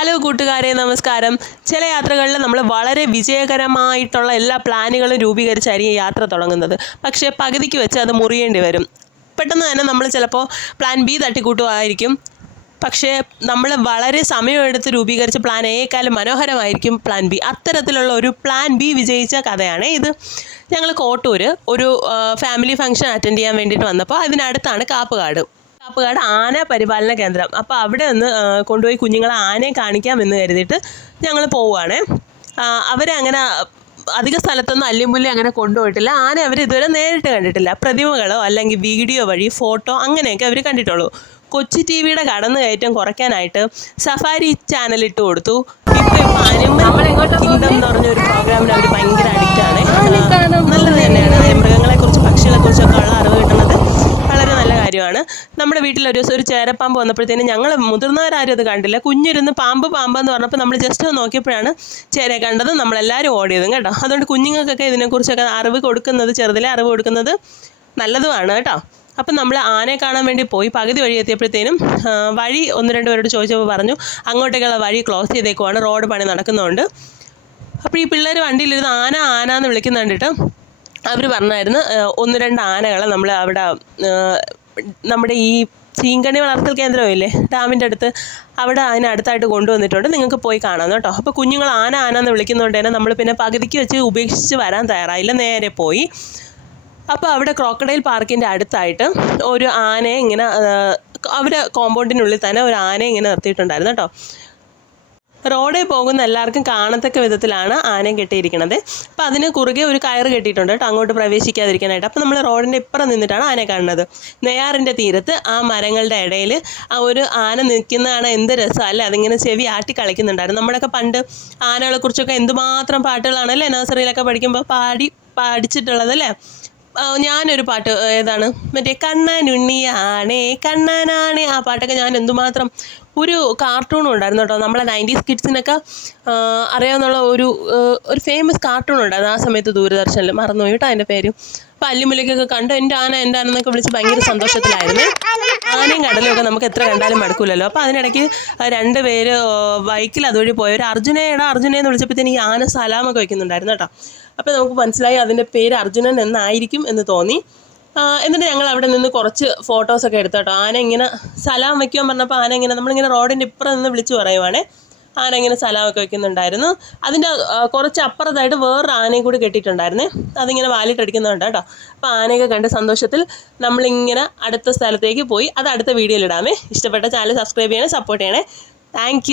Hello കൂട്ടുകാരെ, നമസ്കാരം. ചില യാത്രകളിൽ നമ്മൾ വളരെ വിജയകരമായിട്ടുള്ള എല്ലാ പ്ലാനുകളും രൂപീകരിച്ചായിരിക്കും യാത്ര തുടങ്ങുന്നത്. പക്ഷേ പകുതിക്ക് വെച്ച് അത് മുറിയേണ്ടി വരും. പെട്ടെന്ന് തന്നെ നമ്മൾ ചിലപ്പോൾ പ്ലാൻ ബി തട്ടിക്കൂട്ടുമായിരിക്കും. പക്ഷേ നമ്മൾ വളരെ സമയമെടുത്ത് രൂപീകരിച്ച പ്ലാൻ എയേക്കാളും മനോഹരമായിരിക്കും പ്ലാൻ ബി. അത്തരത്തിലുള്ള ഒരു പ്ലാൻ ബി വിജയിച്ച കഥയാണ് ഇത്. ഞങ്ങൾ കോട്ടൂർ ഒരു ഫാമിലി ഫംഗ്ഷൻ അറ്റൻഡ് ചെയ്യാൻ വേണ്ടിയിട്ട് വന്നപ്പോൾ അതിനടുത്താണ് കാപ്പുകാട് ആന പരിപാലന കേന്ദ്രം. അപ്പോൾ അവിടെ ഒന്ന് കൊണ്ടുപോയി കുഞ്ഞുങ്ങളെ ആനയെ കാണിക്കാമെന്ന് കരുതിയിട്ട് ഞങ്ങൾ പോവുകയാണ്. അവരെ അങ്ങനെ അധിക സ്ഥലത്തൊന്നും അല്ലിമുല്ലി അങ്ങനെ കൊണ്ടുപോയിട്ടില്ല. ആന അവർ ഇതുവരെ നേരിട്ട് കണ്ടിട്ടില്ല. പ്രതിമകളോ അല്ലെങ്കിൽ വീഡിയോ വഴി ഫോട്ടോ അങ്ങനെയൊക്കെ അവർ കണ്ടിട്ടുള്ളൂ. കൊച്ചി ടി വിയുടെ കടന്നുകയറ്റം കുറയ്ക്കാനായിട്ട് സഫാരി ചാനൽ ഇട്ട് കൊടുത്തു. ഇപ്പോൾ ആനിമൽ കിങ്ഡം എന്ന് പറഞ്ഞൊരു പ്രോഗ്രാമിന് അവർ ഭയങ്കര അഡിക്റ്റാണ്. നല്ലത് തന്നെയാണ്. മൃഗങ്ങളെക്കുറിച്ച് പക്ഷികളെക്കുറിച്ചൊക്കെ ഉള്ള അറിവ് കിട്ടുന്നത് വളരെ നല്ല കാര്യമാണ്. നമ്മുടെ വീട്ടിൽ ഒരു ദിവസം ഒരു ചേരപ്പാമ്പ് വന്നപ്പോഴത്തേനും ഞങ്ങൾ മുതിർന്നവരാരും അത് കണ്ടില്ല. കുഞ്ഞിരുന്ന് പാമ്പ് എന്ന് പറഞ്ഞപ്പോൾ നമ്മൾ ജസ്റ്റ് ഒന്ന് നോക്കിയപ്പോഴാണ് ചേരയെ കണ്ടത്. നമ്മളെല്ലാവരും ഓടിയതും കേട്ടോ. അതുകൊണ്ട് കുഞ്ഞുങ്ങൾക്കൊക്കെ ഇതിനെക്കുറിച്ചൊക്കെ അറിവ് കൊടുക്കുന്നത് നല്ലതുമാണ് കേട്ടോ. അപ്പം നമ്മൾ ആനയെ കാണാൻ വേണ്ടി പോയി. പകുതി വഴി എത്തിയപ്പോഴത്തേനും വഴി ഒന്ന് രണ്ട് പേരോട് ചോദിച്ചപ്പോൾ പറഞ്ഞു അങ്ങോട്ടേക്കുള്ള വഴി ക്ലോസ് ചെയ്തേക്കുവാണ്, റോഡ് പണി നടക്കുന്നുണ്ട്. അപ്പോൾ ഈ പിള്ളേർ വണ്ടിയിലിരുന്ന് ആന എന്ന് വിളിക്കുന്ന കണ്ടിട്ട് അവർ പറഞ്ഞായിരുന്നു ഒന്ന് രണ്ട് ആനകളെ നമ്മൾ അവിടെ നമ്മുടെ ഈ ചീങ്കണി വളർത്തൽ കേന്ദ്രമില്ലേ ഡാമിൻ്റെ അടുത്ത്, അവിടെ അതിനടുത്തായിട്ട് കൊണ്ടുവന്നിട്ടുണ്ട്, നിങ്ങൾക്ക് പോയി കാണാം കേട്ടോ. അപ്പോൾ കുഞ്ഞുങ്ങൾ ആന എന്ന് വിളിക്കുന്നതുകൊണ്ട് തന്നെ നമ്മൾ പിന്നെ പകുതിക്ക് വെച്ച് ഉപേക്ഷിച്ച് വരാൻ തയ്യാറായില്ല, നേരെ പോയി. അപ്പോൾ അവിടെ ക്രോക്കഡൈൽ പാർക്കിൻ്റെ അടുത്തായിട്ട് ഒരു ആനയെ ഇങ്ങനെ അവരുടെ കോമ്പൗണ്ടിനുള്ളിൽ തന്നെ ഒരു ആനയെ ഇങ്ങനെ നിർത്തിയിട്ടുണ്ടായിരുന്നു കേട്ടോ. റോഡിൽ പോകുന്ന എല്ലാവർക്കും കാണത്തക്ക വിധത്തിലാണ് ആനയും കെട്ടിയിരിക്കുന്നത്. അപ്പോൾ അതിന് കുറുകെ ഒരു കയറ് കെട്ടിയിട്ടുണ്ട് കേട്ടോ, അങ്ങോട്ട് പ്രവേശിക്കാതിരിക്കാനായിട്ട്. അപ്പോൾ നമ്മൾ റോഡിൻ്റെ ഇപ്പുറം നിന്നിട്ടാണ് ആനയെ കാണുന്നത്. നെയ്യാറിൻ്റെ തീരത്ത് ആ മരങ്ങളുടെ ഇടയിൽ ആ ഒരു ആന നിൽക്കുന്നതാണ് എന്ത് രസമല്ലേ. അതിങ്ങനെ ചെവി ആട്ടി കളിക്കുന്നുണ്ടായിരുന്നു. നമ്മളൊക്കെ പണ്ട് ആനകളെക്കുറിച്ചൊക്കെ എന്തുമാത്രം പാട്ടുകളാണല്ലേ നഴ്സറിയിലൊക്കെ പഠിക്കുമ്പോൾ പഠിച്ചിട്ടുള്ളതല്ലേ. ഞാനൊരു പാട്ട് ഏതാണ് മറ്റേ കണ്ണനുണ്ണിയാണേ കണ്ണനാണേ, ആ പാട്ടൊക്കെ ഞാൻ എന്തുമാത്രം, ഒരു കാർട്ടൂണും ഉണ്ടായിരുന്നു കേട്ടോ. നമ്മളെ 90s കിഡ്സിനൊക്കെ അറിയാവുന്നുള്ള ഒരു ഫേമസ് കാർട്ടൂൺ ഉണ്ടായിരുന്നു ആ സമയത്ത് ദൂരദർശനിൽ, മറന്നുപോയി കേട്ടോ അതിൻ്റെ പേര്. അപ്പോൾ അല്ലിമുല്ലയ്ക്കൊക്കെ കണ്ടു എൻ്റെ ആന എന്നൊക്കെ വിളിച്ച് ഭയങ്കര സന്തോഷത്തിലായിരുന്നു. ആനയും കടലും ഒക്കെ നമുക്ക് എത്ര കണ്ടാലും മടുക്കില്ലല്ലോ. അപ്പോൾ അതിനിടയ്ക്ക് രണ്ട് പേര് ബൈക്കിൽ അതുവഴി പോയവർ അർജുനയെന്ന് വിളിച്ചപ്പോഴത്തേന് ഈ ആന സലാമൊക്കെ വയ്ക്കുന്നുണ്ടായിരുന്നു കേട്ടോ. അപ്പോൾ നമുക്ക് മനസ്സിലായി അതിൻ്റെ പേര് അർജുനൻ എന്നായിരിക്കും എന്ന് തോന്നി. എന്നിട്ട് ഞങ്ങൾ അവിടെ നിന്ന് കുറച്ച് ഫോട്ടോസൊക്കെ എടുത്തു കേട്ടോ. ആന ഇങ്ങനെ സലാം വയ്ക്കുവാൻ പറഞ്ഞപ്പോൾ ആന ഇങ്ങനെ നമ്മളിങ്ങനെ റോഡിൻ്റെ ഇപ്പുറം നിന്ന് വിളിച്ച് പറയുവാണേ. ആന ഇങ്ങനെ സലാമൊക്കെ വയ്ക്കുന്നുണ്ടായിരുന്നു. അതിൻ്റെ കുറച്ച് അപ്പുറത്തായിട്ട് വേറൊരു ആനയും കൂടി കെട്ടിയിട്ടുണ്ടായിരുന്നേ, അതിങ്ങനെ വാലിട്ടടിക്കുന്നുണ്ട് കേട്ടോ. അപ്പോൾ ആനയൊക്കെ കണ്ട സന്തോഷത്തിൽ നമ്മളിങ്ങനെ അടുത്ത സ്ഥലത്തേക്ക് പോയി. അത് അടുത്ത വീഡിയോയിൽ ഇടാമേ. ഇഷ്ടപ്പെട്ട ചാനൽ സബ്സ്ക്രൈബ് ചെയ്യണേ, സപ്പോർട്ട് ചെയ്യണേ. താങ്ക്